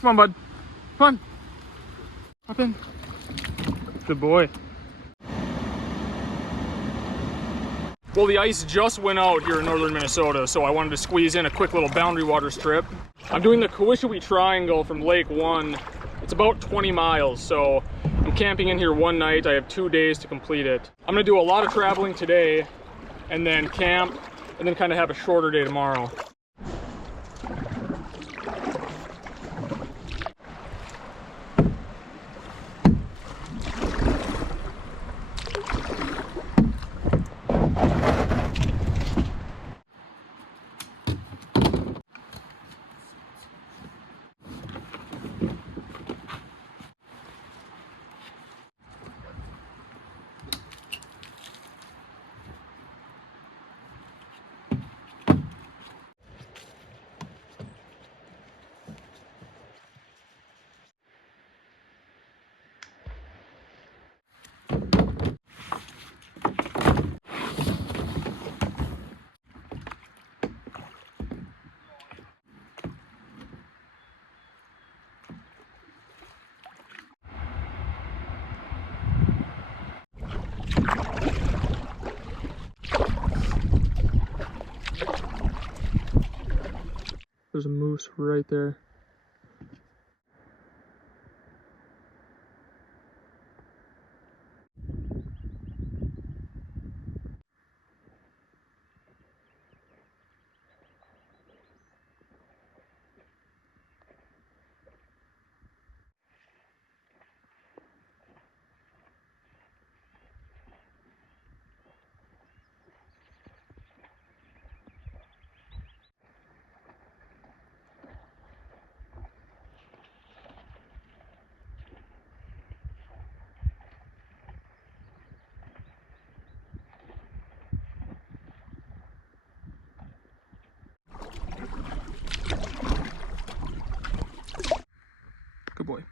Come on, bud. Come on. Hop in. Good boy. Well, the ice just went out here in northern Minnesota, so I wanted to squeeze in a quick little Boundary Waters trip. I'm doing the Kawishiwi Triangle from Lake 1. It's about 20 miles, so I'm camping in here one night. I have 2 days to complete it. I'm gonna do a lot of traveling today, and then camp, and then kind of have a shorter day tomorrow. There's a moose right there. Good boy.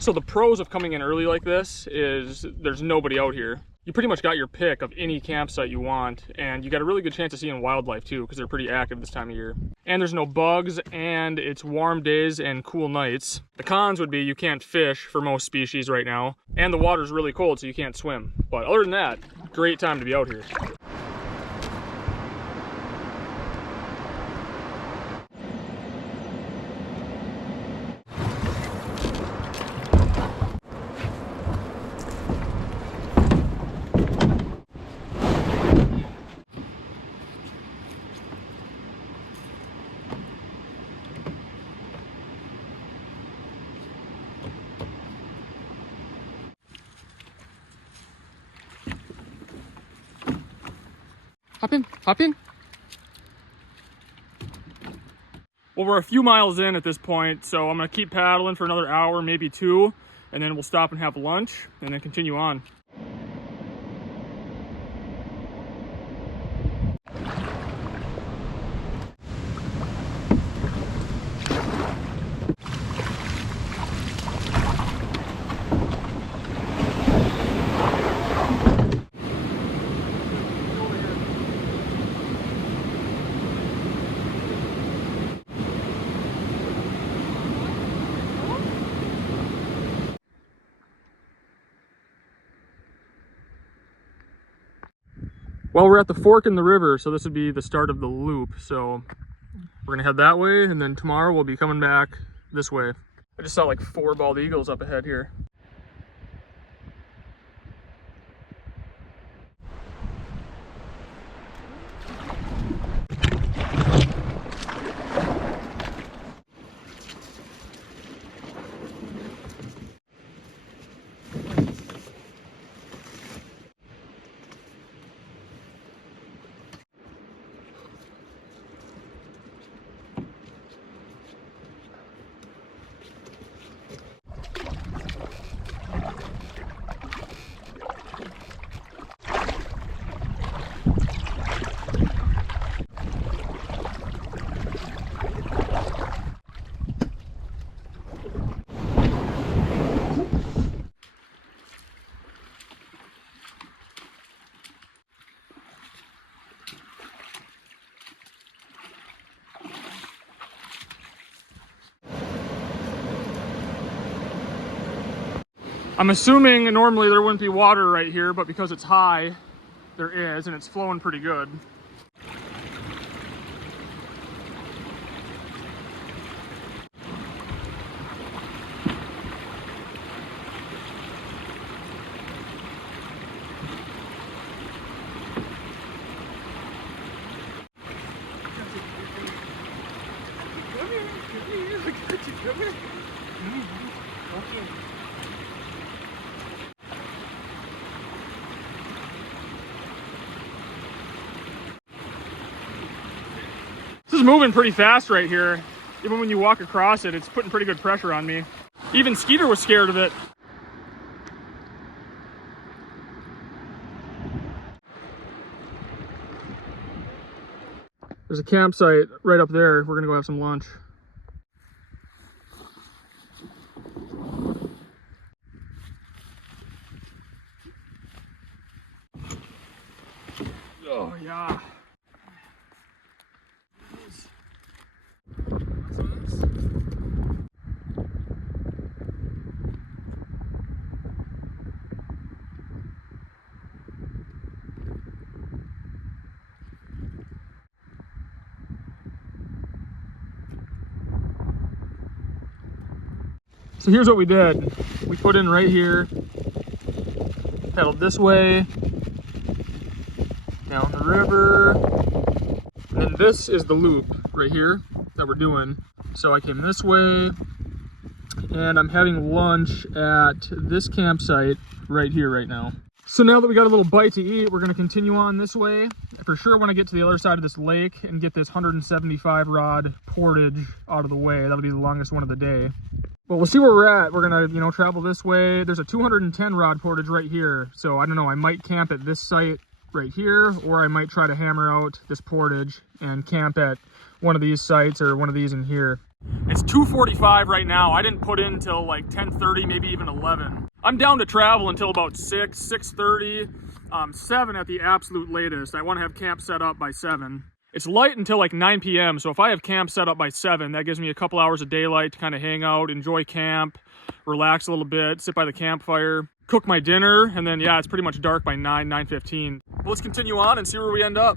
So the pros of coming in early like this is there's nobody out here. You pretty much got your pick of any campsite you want, and you got a really good chance of seeing wildlife too, because they're pretty active this time of year. And there's no bugs, and it's warm days and cool nights. The cons would be you can't fish for most species right now, and the water's really cold, so you can't swim. But other than that, great time to be out here. Hop in, hop in. Well, we're a few miles in at this point, so I'm gonna keep paddling for another hour, maybe 2, and then we'll stop and have lunch, and then continue on. Well, we're at the fork in the river, so this would be the start of the loop. So we're gonna head that way, and then tomorrow we'll be coming back this way. I just saw like 4 bald eagles up ahead here. I'm assuming normally there wouldn't be water right here, but because it's high, there is, and it's flowing pretty good. This is moving pretty fast right here. Even when you walk across it, it's putting pretty good pressure on me. Even Skeeter was scared of it. There's a campsite right up there. We're gonna go have some lunch. Oh yeah. So here's what we did. We put in right here, pedaled this way, down the river, and then this is the loop right here that we're doing. So I came this way, and I'm having lunch at this campsite right here right now. So now that we got a little bite to eat, we're gonna continue on this way. For sure, when I get to the other side of this lake and get this 175 rod portage out of the way, that'll be the longest one of the day. But we'll see where we're at. We're gonna, travel this way. There's a 210 rod portage right here. So I don't know, I might camp at this site right here, or I might try to hammer out this portage and camp at one of these sites or one of these in here. It's 2:45 right now. I didn't put in till like 10:30, maybe even 11. I'm down to travel until about 6:30, 7 at the absolute latest. I want to have camp set up by 7. It's light until like 9 p.m. So if I have camp set up by 7, that gives me a couple hours of daylight to kind of hang out, enjoy camp, relax a little bit, sit by the campfire, cook my dinner, and then yeah, it's pretty much dark by 9:15. Let's continue on and see where we end up.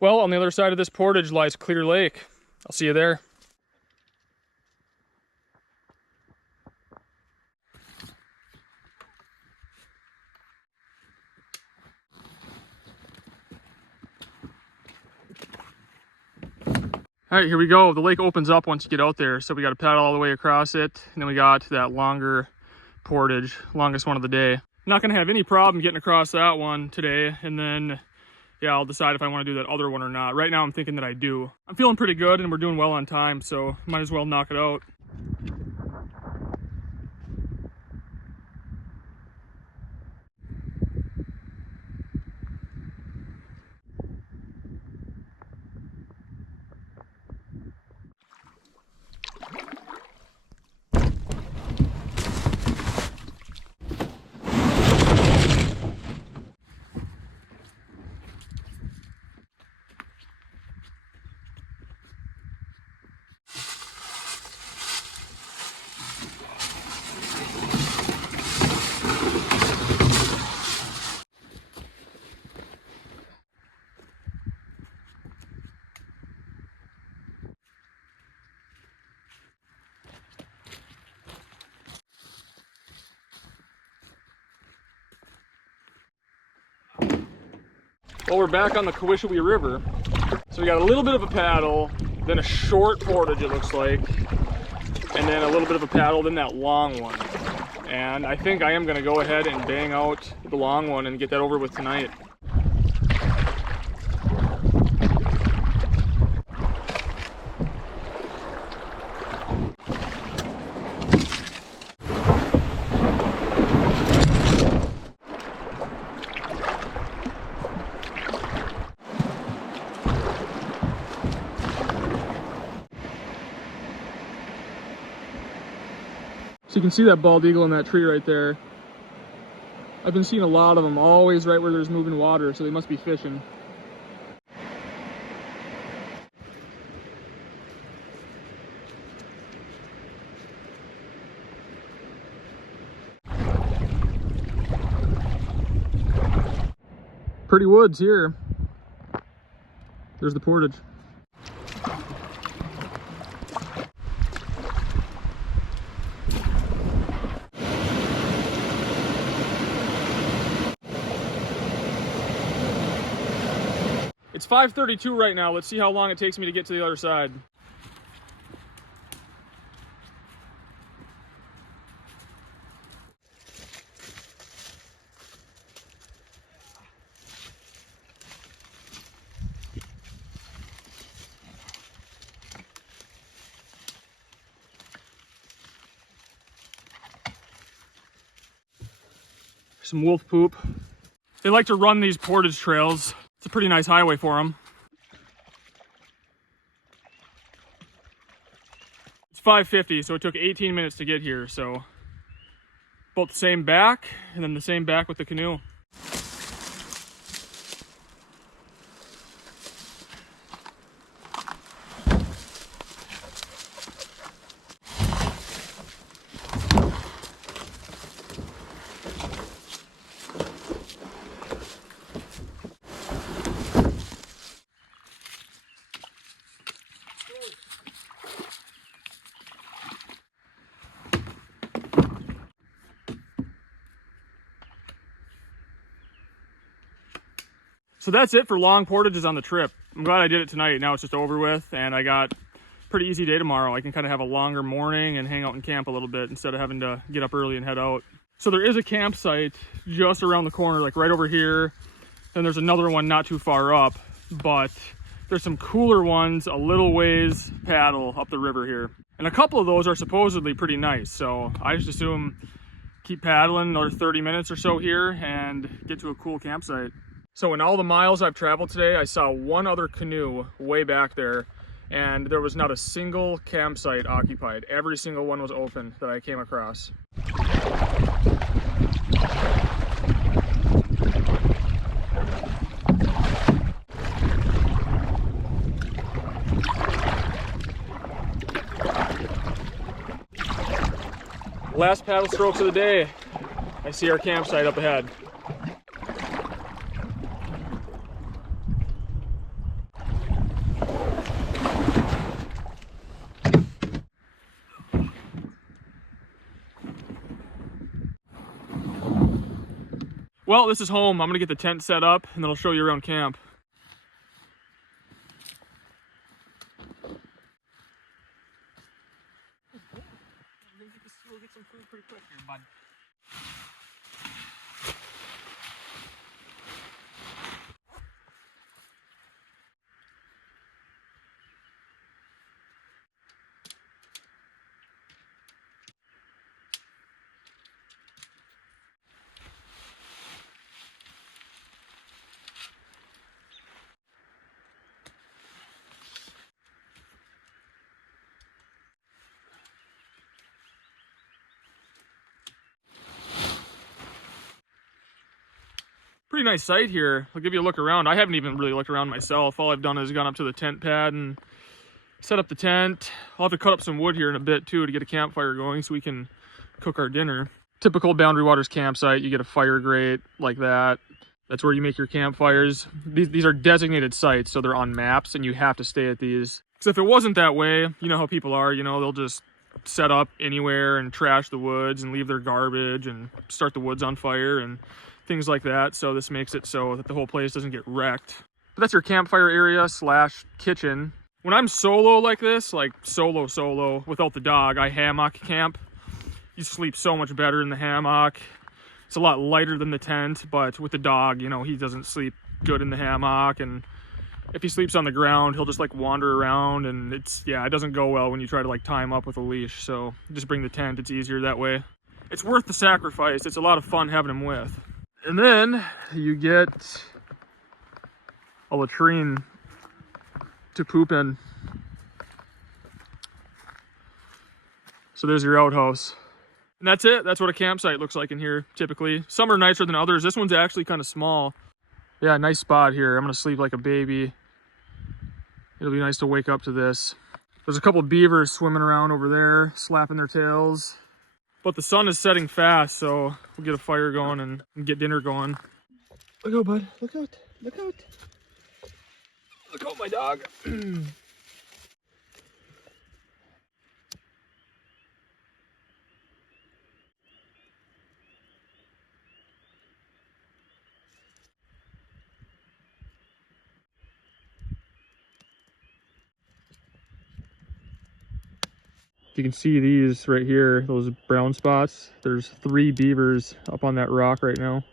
Well, on the other side of this portage lies Clear Lake. I'll see you there. All right, here we go. The lake opens up once you get out there, so we got to paddle all the way across it, and then we got that longer portage, longest one of the day. Not gonna have any problem getting across that one today, and then yeah, I'll decide if I want to do that other one or not. Right now I'm thinking that I do. I'm feeling pretty good and we're doing well on time, so might as well knock it out. Well, we're back on the Kawishiwi River. So we got a little bit of a paddle, then a short portage it looks like, and then a little bit of a paddle, then that long one. And I think I am gonna go ahead and bang out the long one and get that over with tonight. So you can see that bald eagle in that tree right there. I've been seeing a lot of them, always right where there's moving water, so they must be fishing. Pretty woods here. There's the portage. It's 5:32 right now. Let's see how long it takes me to get to the other side. Some wolf poop. They like to run these portage trails. It's a pretty nice highway for them. It's 5:50, so it took 18 minutes to get here. So both the same back and then the same back with the canoe. So that's it for long portages on the trip. I'm glad I did it tonight. Now it's just over with, and I got a pretty easy day tomorrow. I can kind of have a longer morning and hang out and camp a little bit instead of having to get up early and head out. So there is a campsite just around the corner, like right over here. Then there's another one not too far up, but there's some cooler ones a little ways paddle up the river here. And a couple of those are supposedly pretty nice. So I just assume keep paddling another 30 minutes or so here and get to a cool campsite. So in all the miles I've traveled today, I saw one other canoe way back there, and there was not a single campsite occupied. Every single one was open that I came across. Last paddle strokes of the day. I see our campsite up ahead. Well, this is home. I'm gonna get the tent set up and then I'll show you around camp. We'll get some food pretty quick here, bud. Pretty nice site here. I'll give you a look around. I haven't even really looked around myself. All I've done is gone up to the tent pad and set up the tent. I'll have to cut up some wood here in a bit too to get a campfire going so we can cook our dinner. Typical Boundary Waters campsite. You get a fire grate like that. That's where you make your campfires. These are designated sites, so they're on maps and you have to stay at these. So if it wasn't that way, you know how people are, you know, they'll just set up anywhere and trash the woods and leave their garbage and start the woods on fire and things like that. So this makes it so that the whole place doesn't get wrecked. But that's your campfire area slash kitchen. When I'm solo like this, like solo without the dog, I hammock camp. You sleep so much better in the hammock. It's a lot lighter than the tent, but with the dog, you know, he doesn't sleep good in the hammock, and if he sleeps on the ground, he'll just like wander around, and it doesn't go well when you try to like tie him up with a leash. So just bring the tent, it's easier that way. It's worth the sacrifice. It's a lot of fun having him with. And then you get a latrine to poop in. So there's your outhouse. And that's it. That's what a campsite looks like in here typically. Some are nicer than others. This one's actually kind of small. Yeah, nice spot here. I'm gonna sleep like a baby. It'll be nice to wake up to this. There's a couple of beavers swimming around over there, slapping their tails. But the sun is setting fast, so we'll get a fire going and get dinner going. Look out, bud. Look out. Look out. Look out, my dog. You can see these right here, those brown spots. There's 3 beavers up on that rock right now.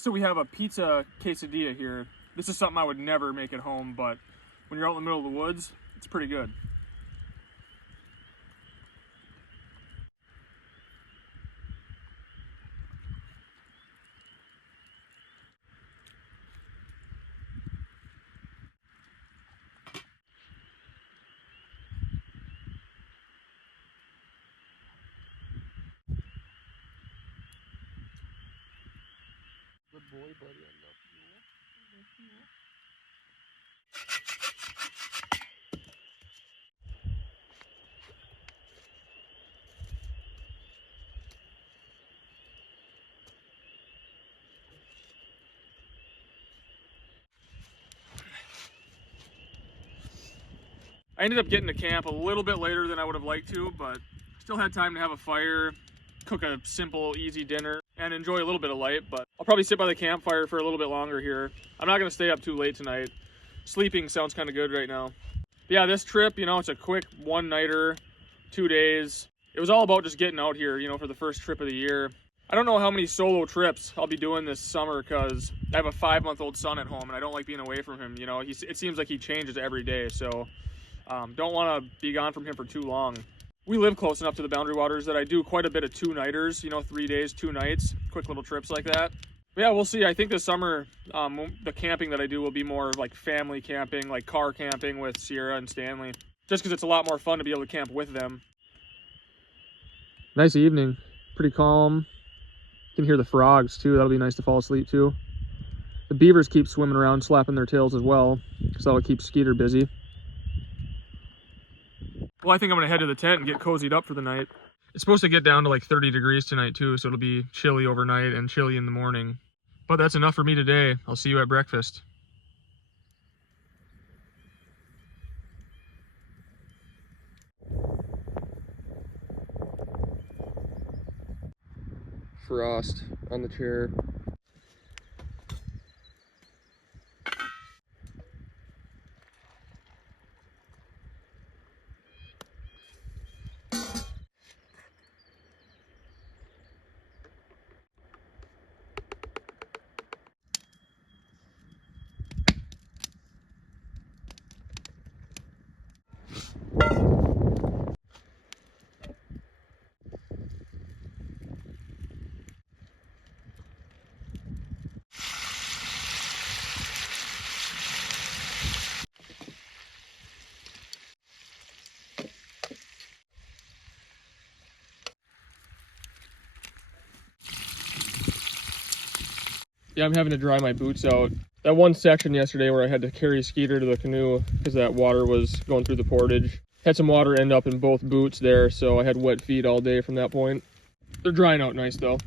So we have a pizza quesadilla here. This is something I would never make at home, but when you're out in the middle of the woods, it's pretty good. Good boy, buddy. I love you. I ended up getting to camp a little bit later than I would have liked to, but still had time to have a fire, cook a simple, easy dinner, and enjoy a little bit of light. But I'll probably sit by the campfire for a little bit longer here. I'm not going to stay up too late tonight. Sleeping sounds kind of good right now. But yeah, this trip, you know, it's a quick one-nighter, 2 days. It was all about just getting out here, you know, for the first trip of the year. I don't know how many solo trips I'll be doing this summer because I have a 5-month-old son at home and I don't like being away from him. You know, it seems like he changes every day, so don't want to be gone from him for too long. We live close enough to the Boundary Waters that I do quite a bit of 2-nighters, you know, 3 days, 2 nights, quick little trips like that. But yeah, we'll see. I think this summer, the camping that I do will be more like family camping, like car camping with Sierra and Stanley, just because it's a lot more fun to be able to camp with them. Nice evening, pretty calm. You can hear the frogs too. That'll be nice to fall asleep to. The beavers keep swimming around, slapping their tails as well, because that'll keep Skeeter busy. Well, I think I'm gonna head to the tent and get cozied up for the night. It's supposed to get down to like 30 degrees tonight too, so it'll be chilly overnight and chilly in the morning. But that's enough for me today. I'll see you at breakfast. Frost on the chair. Yeah, I'm having to dry my boots out. That one section yesterday where I had to carry Skeeter to the canoe because that water was going through the portage. Had some water end up in both boots there, so I had wet feet all day from that point. They're drying out nice though.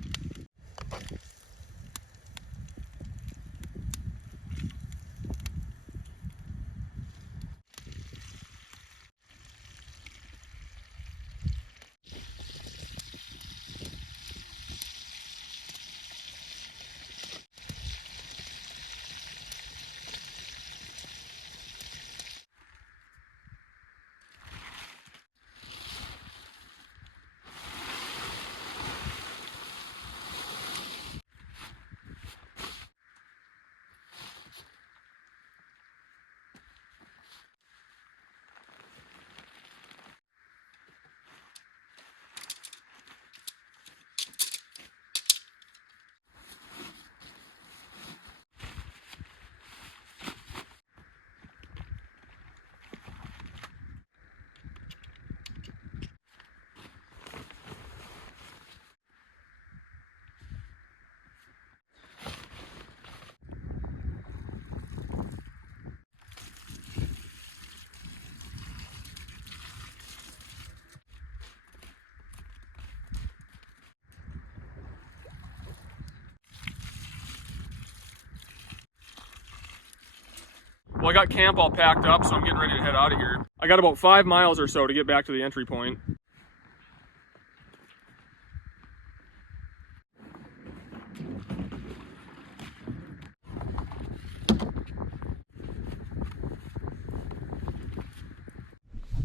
Well, I got camp all packed up, so I'm getting ready to head out of here. I got about 5 miles or so to get back to the entry point.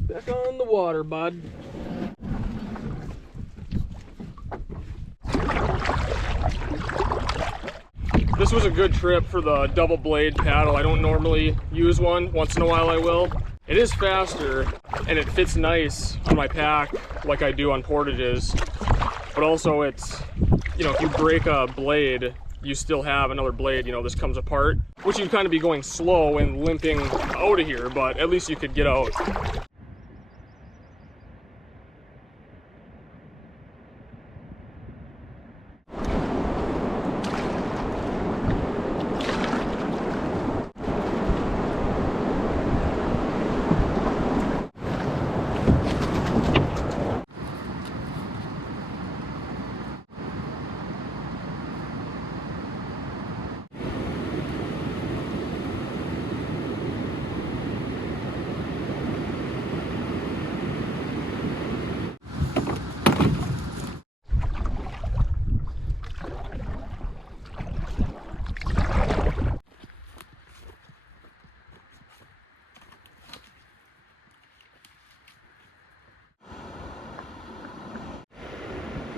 Back on the water, bud. This was a good trip for the double blade paddle. I don't normally use one. Once in a while I will. It is faster and it fits nice on my pack like I do on portages. But also it's, you know, if you break a blade, you still have another blade, you know, this comes apart. Which you'd kind of be going slow and limping out of here, but at least you could get out.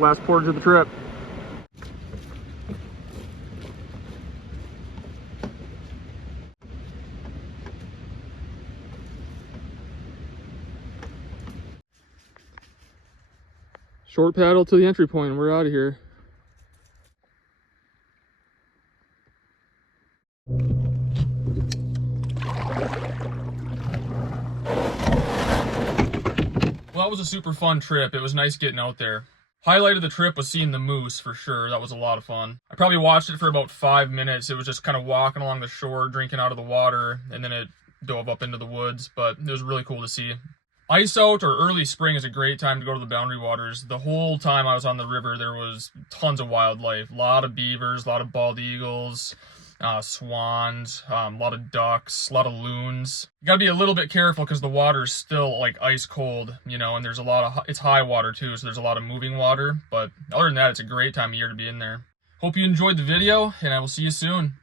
Last portage of the trip. Short paddle to the entry point and we're out of here. Well, that was a super fun trip. It was nice getting out there. Highlight of the trip was seeing the moose for sure. That was a lot of fun. I probably watched it for about 5 minutes. It was just kind of walking along the shore, drinking out of the water, and then it dove up into the woods, but it was really cool to see. Ice out or early spring is a great time to go to the boundary waters. The whole time I was on the river, there was tons of wildlife. A lot of beavers, a lot of bald eagles, swans, a lot of ducks, a lot of loons. You gotta be a little bit careful because the water's still like ice cold, you know, and there's a lot of, it's high water too, so there's a lot of moving water. But other than that, it's a great time of year to be in there. Hope you enjoyed the video, and I will see you soon.